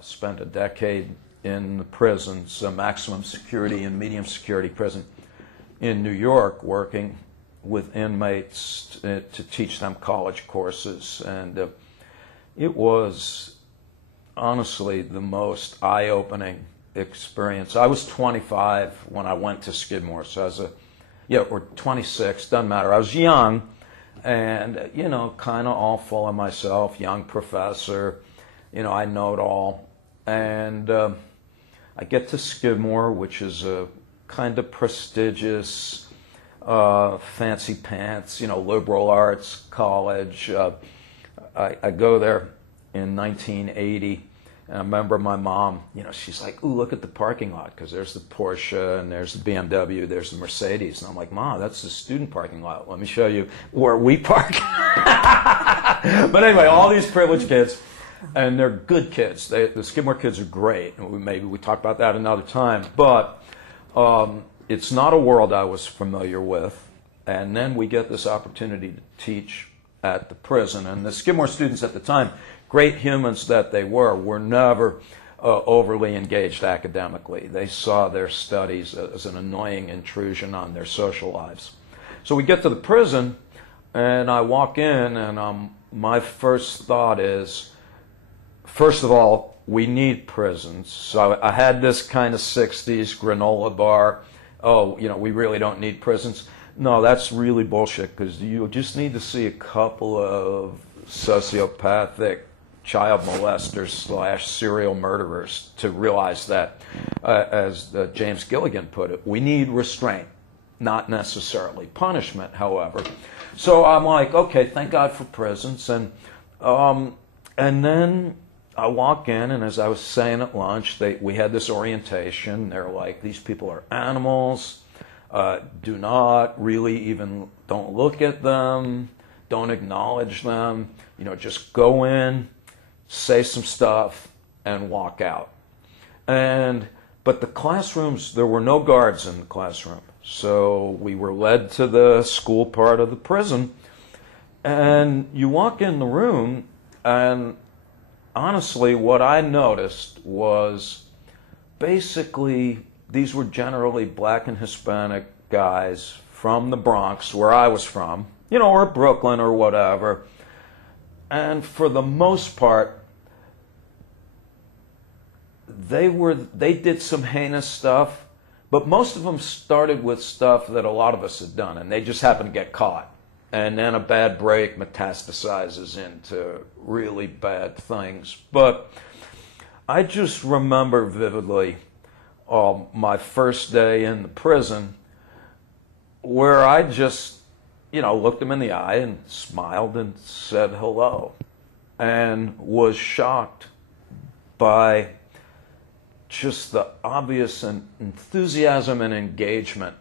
spent a decade in the prisons, maximum security and medium security prison in New York, working with inmates to teach them college courses. And it was honestly the most eye-opening experience. I was 25 when I went to Skidmore, so I was or 26, doesn't matter. I was young and, you know, kind of all full of myself, young professor, you know, I know it all. And I get to Skidmore, which is a kind of prestigious, fancy pants, you know, liberal arts college. I go there in 1980. And I remember my mom, you know, she's like, ooh, look at the parking lot, because there's the Porsche and there's the BMW, there's the Mercedes. And I'm like, Mom, that's the student parking lot. Let me show you where we park. But anyway, all these privileged kids, and they're good kids. The Skidmore kids are great. And maybe we talk about that another time. But it's not a world I was familiar with. And then we get this opportunity to teach at the prison. And the Skidmore students at the time, great humans that they were never overly engaged academically. They saw their studies as an annoying intrusion on their social lives. So we get to the prison, and I walk in, and my first thought is, first of all, we need prisons. So I had this kind of 60s granola bar, oh, you know, we really don't need prisons. No, that's really bullshit, because you just need to see a couple of sociopathic child molesters / serial murderers to realize that, as James Gilligan put it, we need restraint, not necessarily punishment, however. So I'm like, okay, thank God for prisons. And then I walk in, and as I was saying at lunch, we had this orientation. They're like, these people are animals. Do not really even, don't look at them. Don't acknowledge them. You know, just go in, say some stuff, and walk out. But the classrooms, there were no guards in the classroom. So we were led to the school part of the prison. And you walk in the room, and honestly, what I noticed was basically these were generally black and Hispanic guys from the Bronx, where I was from, you know, or Brooklyn or whatever. And for the most part, they did some heinous stuff, but most of them started with stuff that a lot of us had done, and they just happened to get caught. And then a bad break metastasizes into really bad things. But I just remember vividly my first day in the prison, where I just, you know, looked them in the eye and smiled and said hello, and was shocked by just the obvious enthusiasm and engagement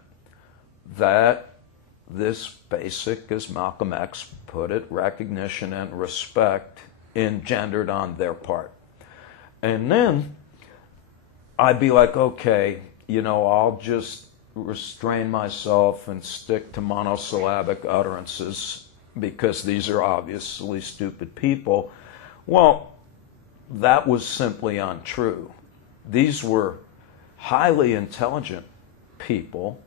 that this basic, as Malcolm X put it, recognition and respect engendered on their part. And then I'd be like, okay, you know, I'll just restrain myself and stick to monosyllabic utterances because these are obviously stupid people. Well, that was simply untrue. These were highly intelligent people,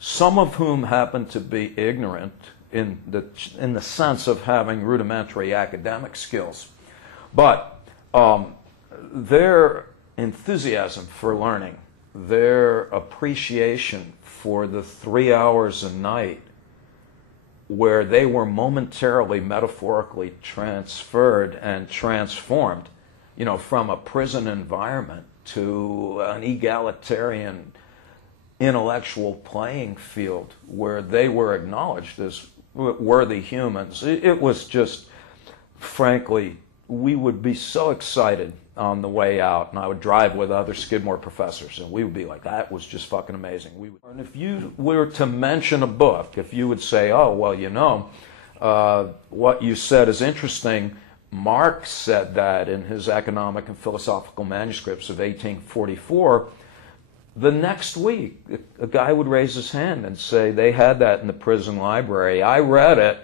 some of whom happened to be ignorant in the sense of having rudimentary academic skills. But their enthusiasm for learning, their appreciation for the 3 hours a night where they were momentarily, metaphorically transferred and transformed, you know, from a prison environment to an egalitarian intellectual playing field where they were acknowledged as worthy humans. It was just, frankly, we would be so excited on the way out, and I would drive with other Skidmore professors, and we would be like, that was just fucking amazing. And if you were to mention a book, if you would say, oh, well, you know, what you said is interesting, Marx said that in his economic and philosophical manuscripts of 1844, the next week, a guy would raise his hand and say, they had that in the prison library. I read it,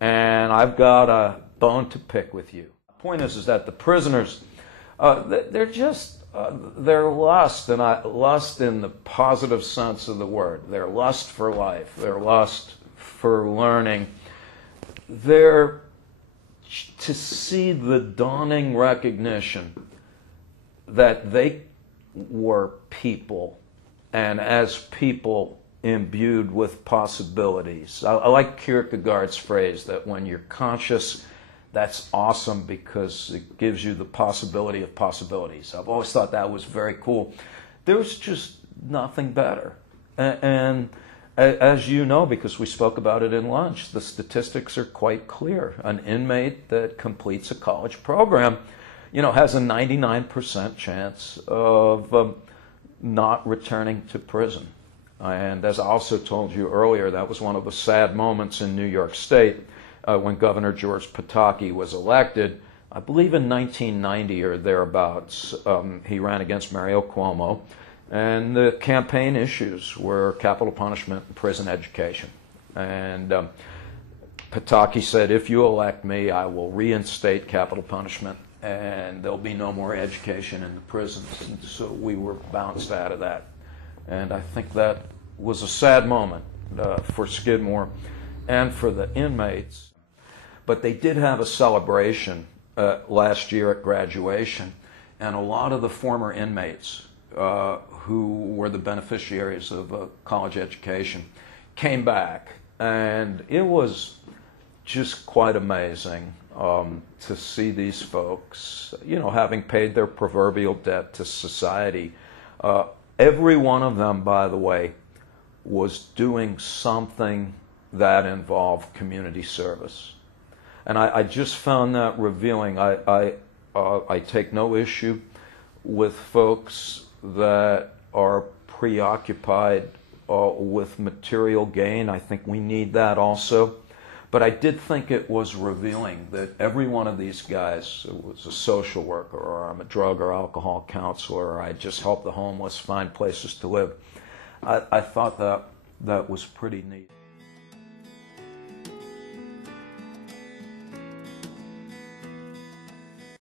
and I've got a bone to pick with you. The point is that the prisoners They're just, they're lust, and lust in the positive sense of the word. They're lust for life. They're lust for learning. They're to see the dawning recognition that they were people, and as people imbued with possibilities. I like Kierkegaard's phrase that when you're conscious, that's awesome because it gives you the possibility of possibilities. I've always thought that was very cool. There's just nothing better. And as you know, because we spoke about it in lunch, the statistics are quite clear. An inmate that completes a college program, has a 99% chance of not returning to prison. And as I also told you earlier, that was one of the sad moments in New York State when Governor George Pataki was elected. I believe in 1990 or thereabouts, he ran against Mario Cuomo. And the campaign issues were capital punishment and prison education. And Pataki said, if you elect me, I will reinstate capital punishment and there'll be no more education in the prisons. And so we were bounced out of that. And I think that was a sad moment for Skidmore and for the inmates. But they did have a celebration last year at graduation, and a lot of the former inmates who were the beneficiaries of a college education came back. And it was just quite amazing to see these folks, having paid their proverbial debt to society. Every one of them, by the way, was doing something that involved community service. And I just found that revealing. I take no issue with folks that are preoccupied with material gain. I think we need that also. But I did think it was revealing that every one of these guys was a social worker, or I'm a drug or alcohol counselor, or I just help the homeless find places to live. I thought that was pretty neat.